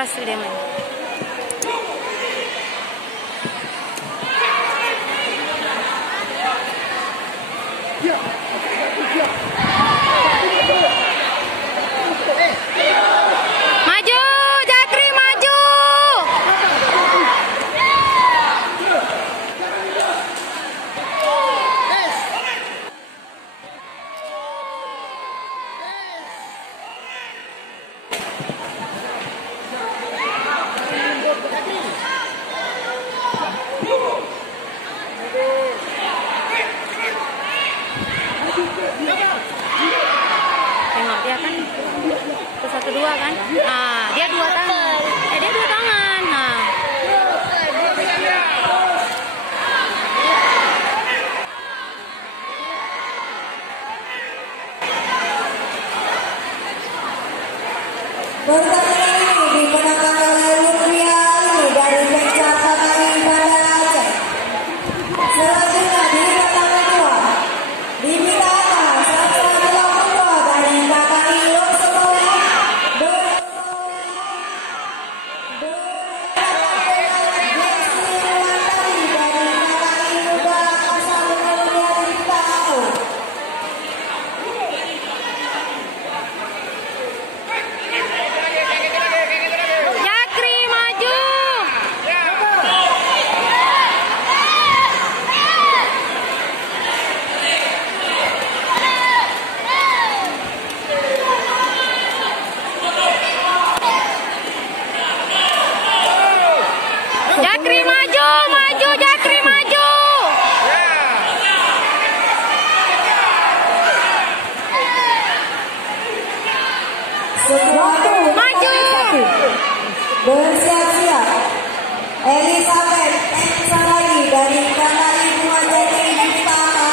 keras dia main. Maju, Jakri maju. Tengok dia kan ke 1-2 kan. Nah, dia 2 tangan. Dia 2 tangan. Nah. Pertandingan ini dimenangkan oleh Lutfia Ali dari Pecah KKI Banda Aceh. Selanjutnya di pertandingan kedua dimintakan Sastra Delapan dari KKI Loksemawe Jakri maju. Jakri maju, maju Jakri maju. Maju. Bersiap-siap Elizabeth M. Saragi dari KKI Bunga Jati Dimitama